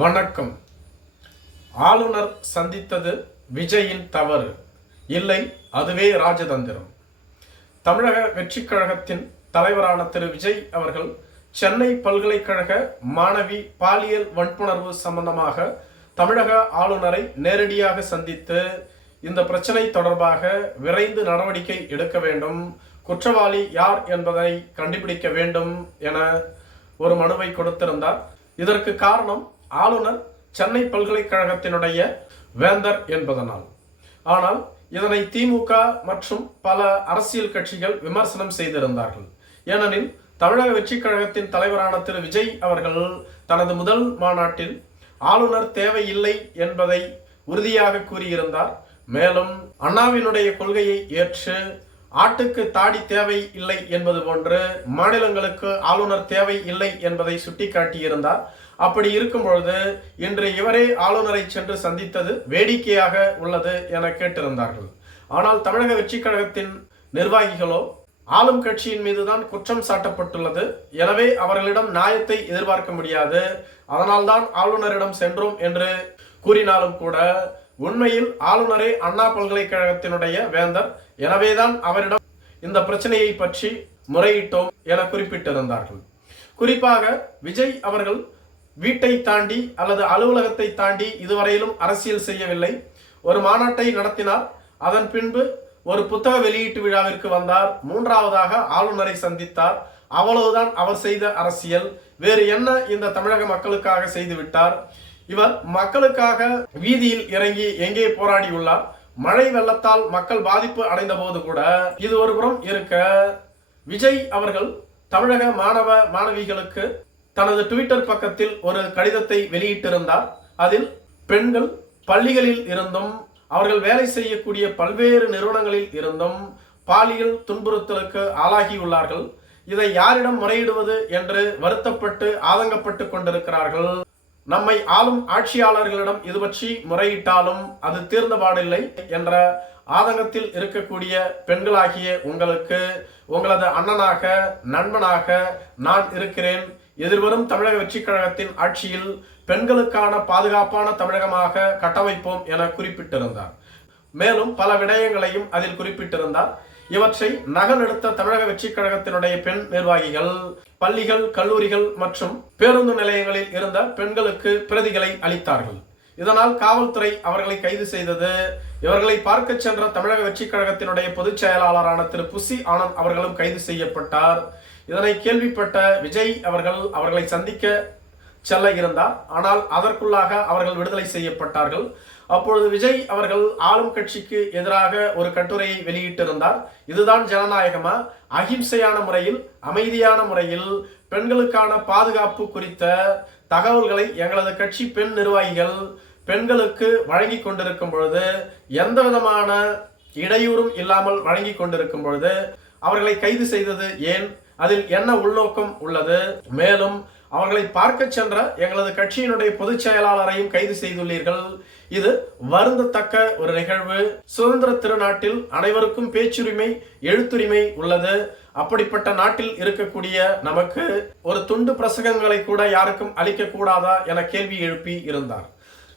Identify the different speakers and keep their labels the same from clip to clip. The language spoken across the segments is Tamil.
Speaker 1: வணக்கம். ஆளுநர் சந்தித்தது விஜயின் தவறு. இல்லை அதுவே ராஜதந்திரம். தமிழக வெற்றிக் கழகத்தின் தலைவரான திரு விஜய் அவர்கள் சென்னை பல்கலைக்கழக மாணவி பாலியல் வன்புணர்வு சம்பந்தமாக தமிழக ஆளுநரை நேரடியாக சந்தித்து இந்த பிரச்சனை தொடர்பாக விரைந்து நடவடிக்கை எடுக்க வேண்டும். குற்றவாளி யார் என்பதை கண்டுபிடிக்க வேண்டும் என ஒரு மனுவை கொடுத்திருந்தார். இதற்கு காரணம் ஆளுநர் சென்னை பல்கலைக்கழகத்தினுடைய வேந்தர் என்பதனால். ஆனால் இதனை திமுக மற்றும் பல அரசியல் கட்சிகள் விமர்சனம் செய்திருந்தார்கள். ஏனெனில் தமிழக வெற்றிக் கழகத்தின் தலைவரான திரு. விஜய் அவர்கள் தனது முதல் மாநாட்டில் ஆளுநர் தேவையில்லை என்பதை உறுதியாக கூறியிருந்தார். மேலும் அண்ணாவினுடைய கொள்கையை ஏற்று ஆட்டுக்கு தாடி தேவை இல்லை என்பது போன்று மாநிலங்களுக்கு ஆளுநர் தேவை இல்லை என்பதை சுட்டிக்காட்டியிருந்தார். அப்படி இருக்கும் பொழுது இன்று இவரே ஆளுநரை சென்று சந்தித்தது வேடிக்கையாக உள்ளது என கேட்டிருந்தார்கள். ஆனால் தமிழக வெற்றிக் கழகத்தின் நிர்வாகிகளோ ஆளும் கட்சியின் மீதுதான் குற்றம் சாட்டப்பட்டுள்ளது. எனவே அவர்களிடம் நியாயத்தை எதிர்பார்க்க முடியாது. அதனால்தான் ஆளுநரிடம் சென்றோம் என்று கூறினாலும் கூட உண்மையில் ஆளுநரே அண்ணா பல்கலைக்கழகத்தினுடைய வேந்தர். எனவேதான் அவரிடம் இந்த பிரச்சனையை பற்றி முறையிட்டோம் என குறிப்பிட்டிருந்தார்கள். குறிப்பாக விஜய் அவர்கள் வீட்டை தாண்டி அல்லது அலுவலகத்தை தாண்டி இதுவரையிலும் அரசியல் செய்யவில்லை. ஒரு மாநாட்டை நடத்தினார். அதன் பின்பு ஒரு புத்தக வெளியீட்டு விழாவிற்கு வந்தார். மூன்றாவதாக ஆளுநரை சந்தித்தார். அவ்வளவுதான் அவர் செய்த அரசியல். வேறு என்ன இந்த தமிழக மக்களுக்காக செய்து விட்டார்? இவர் மக்களுக்காக வீதியில் இறங்கி எங்கே போராடியுள்ளார்? மழை வெள்ளத்தால் மக்கள் பாதிப்பு அடைந்த போது கூட இது ஒரு புறம் இருக்க. விஜய் அவர்கள் தமிழக மாணவ மாணவிகளுக்கு தனது ட்விட்டர் பக்கத்தில் ஒரு கடிதத்தை வெளியிட்டிருந்தார். அதில் பெண்கள் பள்ளிகளில் இருந்தும் அவர்கள் வேலை செய்யக்கூடிய பல்வேறு நிறுவனங்களில் இருந்தும் பாலியல் துன்புறுத்தலுக்கு ஆளாகியுள்ளார்கள் இதை யாரிடம் முறையிடுவது என்று வருத்தப்பட்டு ஆதங்கப்பட்டு கொண்டிருக்கிறார்கள். நம்மை ஆளும் ஆட்சியாளர்களிடம் இது பற்றி முறையிட்டாலும் அது தீர்ந்த பாடில்லை என்ற ஆதங்கத்தில் இருக்கக்கூடிய பெண்களாகிய உங்களுக்கு உங்களது அண்ணனாக நண்பனாக நான் இருக்கிறேன். எதிர்வரும் தமிழக வெற்றிக் கழகத்தின் ஆட்சியில் பெண்களுக்கான பாதுகாப்பான தமிழகமாக கட்டமைப்போம் என குறிப்பிட்டிருந்தார். மேலும் பல விடயங்களையும் அதில் குறிப்பிட்டிருந்தார். இவற்றை நகலெடுத்த தமிழக வெற்றிக் கழகத்தினுடைய பெண் நிர்வாகிகள் பள்ளிகள் கல்லூரிகள் மற்றும் பேருந்து நிலையங்களில் இருந்த பெண்களுக்கு பிரதிகளை அளித்தார்கள். இதனால் காவல்துறை அவர்களை கைது செய்தது இவர்களை பார்க்க சென்ற தமிழக வெற்றிக் கழகத்தினுடைய பொதுச் செயலாளரான திரு. புசி ஆனந்த் அவர்களும் கைது செய்யப்பட்டார். இதனை கேள்விப்பட்ட விஜய் அவர்கள் அவர்களை சந்திக்க செல்ல இருந்தார். ஆனால் அதற்குள்ளாக அவர்கள் விடுதலை செய்யப்பட்டார்கள். அப்பொழுது விஜய் அவர்கள் ஆளும் கட்சிக்கு எதிராக ஒரு கட்டுரையை வெளியிட்டிருந்தார். இதுதான் ஜனநாயகமா? அகிம்சையான முறையில் அமைதியான முறையில் பெண்களுக்கான பாதுகாப்பு குறித்த தகவல்களை எங்களது கட்சி பெண் நிர்வாகிகள் பெண்களுக்கு வழங்கி கொண்டிருக்கும் பொழுது எந்த விதமான இடையூறும் இல்லாமல் வழங்கி கொண்டிருக்கும் பொழுது அவர்களை கைது செய்தது ஏன்? அதில் என்ன உள்நோக்கம் உள்ளது? மேலும் அவர்களை பார்க்க சென்ற எங்களது கட்சியினுடைய பொதுச் செயலாளரையும் கைது செய்துள்ளீர்கள். இது வருந்தத்தக்க ஒரு நிகழ்வு. சுதந்திர திருநாட்டில் அனைவருக்கும் பேச்சுரிமை எழுத்துரிமை உள்ளது. அப்படிப்பட்ட நாட்டில் இருக்கக்கூடிய நமக்கு ஒரு துண்டு பிரசங்கங்களை கூட யாருக்கும் அளிக்க கூடாதா என கேள்வி எழுப்பி இருந்தார்.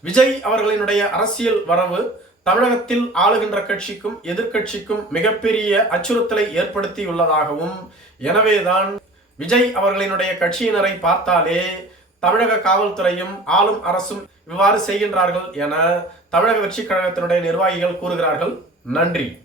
Speaker 1: விஜய் அவர்களினுடைய அரசியல் வரவு தமிழகத்தில் ஆளுகின்ற கட்சிக்கும் எதிர்க்கட்சிக்கும் மிகப்பெரிய அச்சுறுத்தலை ஏற்படுத்தியுள்ளதாகவும் எனவேதான் விஜய் அவர்களினுடைய கட்சியினரை பார்த்தாலே தமிழக காவல்துறையும் ஆளும் அரசும் இவ்வாறு செய்கின்றார்கள் என தமிழக வெற்றிக் கழகத்தினுடைய நிர்வாகிகள் கூறுகிறார்கள். நன்றி.